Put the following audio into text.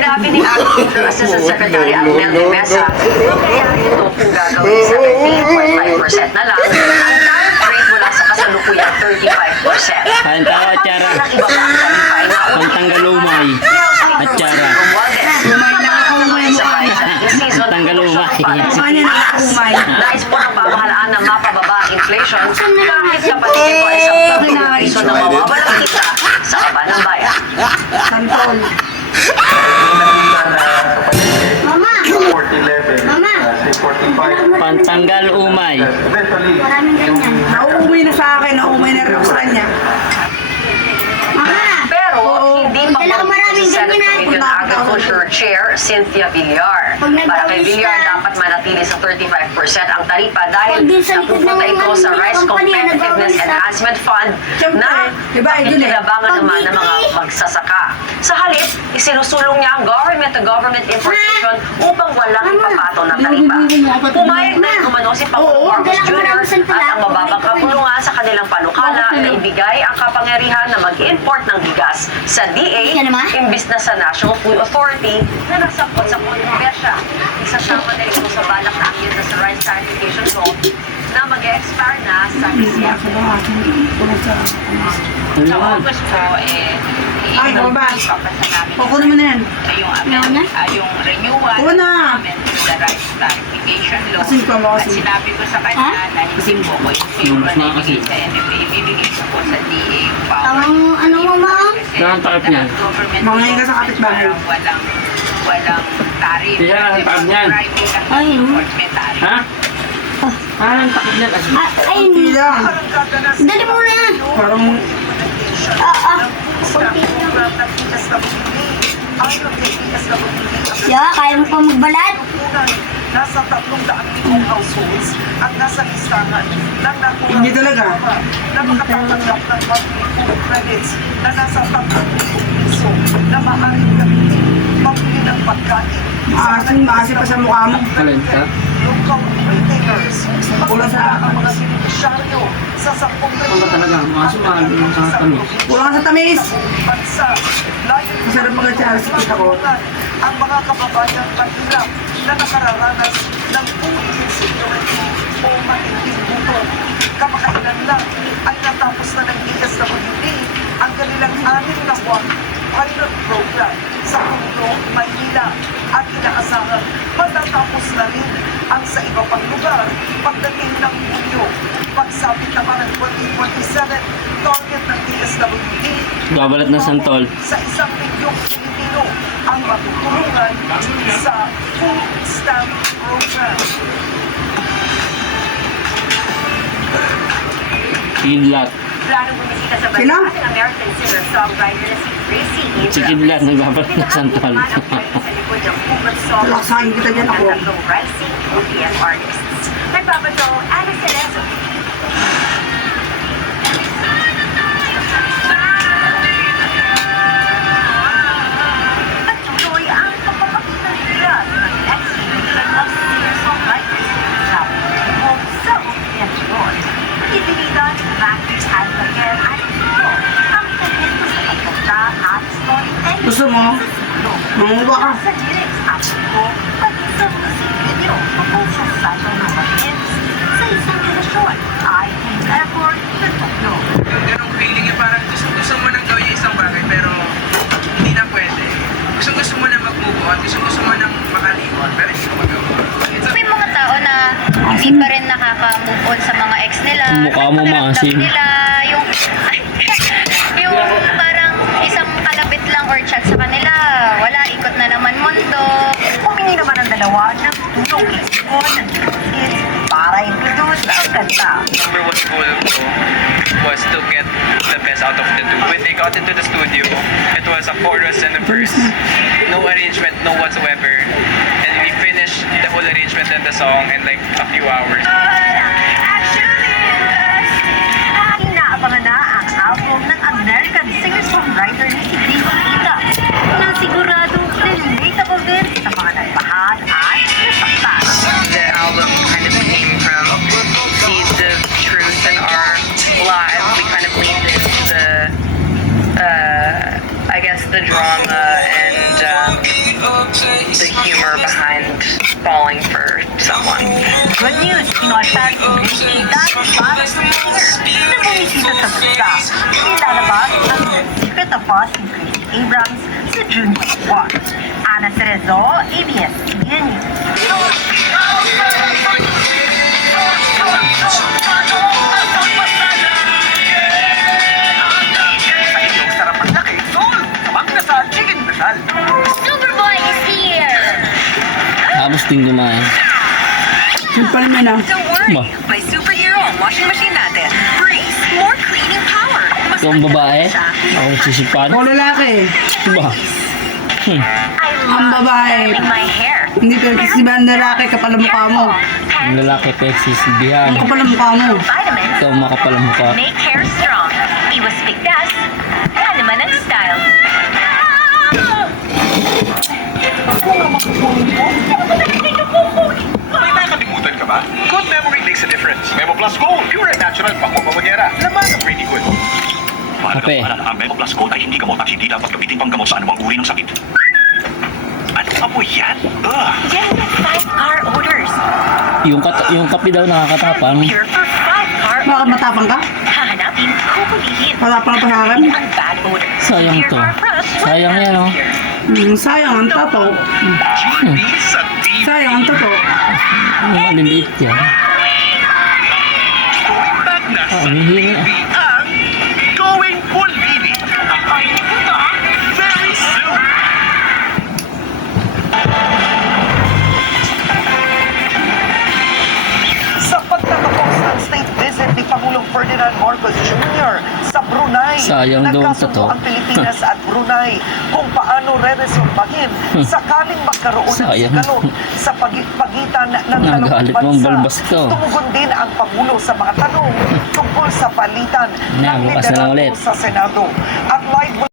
Sinabi ni Acting Assistant Secretary Almel de Mesa, kaya ito kung gagawin 17.5% na lang, ang tariff rate mula sa kasalukuyang 35%. Kain tayo, atsara. Ang iba pa ang qualify na Pantanggal umay. Atsara. Tanggal umay. Nais po ng pamahalaan na mapababa ang inflation kahit kapatid ito ay 10 piso na mawawalang kita sa kaba ng bayan. Mama! Mama! Pantanggal umay. Maraming ganyan. Nauumay na sa akin, nauumay na rin ako sa kanya. Mama! Pero hindi pa Dala ko po maraming si Senate ganyan. Committee on Agriculture Chair Cynthia Villar. Pag Para kay nag-alis Villar, ka, dapat manatili sa 35% ang taripa dahil Pag din sa likod napupunta ng ito mga sa Rice company, Competitiveness nag-alis ka. Enhancement Fund Siyempre, na diba, yun eh. pakikinabangan naman ng mga Pag-ibig. magsasaka. Sa halip, isinusulong niya ang government-to-government importation upang walang ipapato na taripa. Pumayag na rin umano si Pangulong Oo, Marcos dala ko Jr. maraming santala. at ang mababang kapulungan sa kanilang panukala na ibigay ang kapangyarihan na mag-import ng bigas sa DA Yan naman? imbis na sa National Food Authority na nasangkot sa kontrobersya. Isasama na ito sa balak na akyat na sa rice tariffication zone na mag-expire na sa Disyembre. Sa August po, Ay, baba. ipapasa namin Kuko naman na yan. yung, Nauna? yung renewal Oo na. namin sa rice tariffication law. Kasi ko mo At kasi. sinabi ko sa kanya na hindi po ko yung favor na ibigay sa NFA, ibibigay ko po sa DA yung power. Ang ano mo, ma'am? Saan ang takip niyan? Mangayin ka sa kapitbahay. Walang tariff. Kaya ang takip niyan. Private ang Ay, no. import may tariff. Ha? Ang takip niya kasi. Ay, Hindi lang. dali mo na. Parang Ya, kaya mo pa magbalat? Nasa 300,000 households ang nasa listahan ng naturang Hindi talaga. na makatatanggap ng monthly food credits na nasa 3,000 piso na maaaring gamitin pambili ng pagkain. maasim pa sa mukha mo. Alin ka? Local retailers. Kulang sa- ang mga benepisyaryo sa 10 Wala talaga. Maasim, mahal yung sa tamis. Kulang sa tamis. bansa. Layo Masarap mag-atsara sa kita ko. ang mga kababayan mahirap na nakararanas ng food insecurity o matinding gutom. Kamakailan lang ay natapos na ng DSWD ang kanilang 6 na buwan pilot program sa Tondo, Maynila at inaasahan matatapos na rin ang sa iba pang lugar pagdating ng Hunyo. Pagsapit naman ng 2027, target ng DSWD Babalat na santol. sa 1 milyong Pilipino ang matutulungan sa food stamp program. Kidlat. Plano bumisita sa Sino? bansa ang American singer-songwriter na si Gracie Si Kidlat, nagbabalat na santol. sa likod ng Ugat Song Laksahin kita dyan ako. ng tatlong rising OPM artists. Nagbabato, Ana Cerezo. Patuloy ang pagpapakita nila ng ex-American of singer-songwriters na tungkol sa OPM yun. Ibinida ni Matthew Hadlager at ito ang talento sa pagkanta at storytelling. Gusto mo? Manguha ka. Sa lyrics at ito, pati sa music video tungkol sa social movements sa isang relasyon ay team effort na tatlo. Yung ganong feeling yung parang gusto mo nang gawin yung isang bagay pero hindi na pwede. Gusto mo na mag-move on, gusto mo nang makalimon pero hindi mo magawa. It's a May mga tao na hindi pa rin nakaka-move on sa mga ex nila. Mukha mo Pakiramdam maasim. nila, yung, yung parang isang kalapit lang or chat sa kanila, wala, ikot na naman mundo. Humingi naman ang dalawa ng tulong isipon ng kids para i-produce ang kanta. number one goal ko was to get the best out of the two. When they got into the studio, it was a chorus and a verse. No arrangement, no whatsoever. And we finished the whole arrangement and the song in like a few hours. Inaabangan na ang album ng American singer-songwriter na si Gracie Ita na siguradong relatable din sa mga nagmahal at nasaktan. The album kind of came from seeds of truth in our lives. We kind of leaned into the, I guess, the drama and the humor behind falling for someone. Good news, inuasal si Brisita para sa singer na bumisita sa bansa. Ilalabas ang The Secret of Us ni Gracie Abrams sa June 21. Ana Cerezo, ABS-CBN News. Yung sarap ang laki, Sol! Sabang na sa chicken basal. Superboy is here! Tapos din kumain. Yung pala mo na. Don't worry, Ma. may superhero ang washing machine natin. Breeze, more cleaning power. Mas Ikaw ang babae. Ako sisipan. Ako lalaki. Diba? Ang babae. My hair. Hindi pero kasi ba ang lalaki kapal ang mukha mo? Ang lalaki pagsisibihan. Kapal ang mukha mo. Vitamins Ikaw makapal ang mukha. make hair strong. Iwas bigtas. Naman ang style. May nakalimutan ka ba? Good memory makes a difference. Memo Plus Gold, pure and natural pangmamagera. Laman ng pretty good. Kape. Ang Memo Plus Gold ay hindi gamot at hindi dapat gamitin pang gamot sa anumang uri ng sakit. Anong amoy yan? Ugh! Yan yung 5-car odors. Yung kape daw nakakatapang. Pure for 5-car Bakit odors. matapang ka? Hahanapin kung pulihin. Matapang ang pasaran? Ang bad odors. Sayang Pure to. Car Plus with Sayang yan, oh. Pure. Sayang ang tato. Sa deep Sayang ang tato. Ang maliliit yan. back na sa Ang hihina. ang Going Pulvini. Very soon. Sa pagtatapos ng state visit ni Pangulong Ferdinand Marcos Jr. sa Brunei, Sayang daw ang nagkasundo tato. ang Pilipinas at Brunei kung paano re-resolbahin sakaling magkaroon ng Sayang. sigalot sa pagitan ng dalawang Nagalit mong bansa. balbas to. Tumugon din ang Pangulo sa mga tanong tungkol sa palitan ng Na, bukas na lang liderato ulit. sa Senado. At live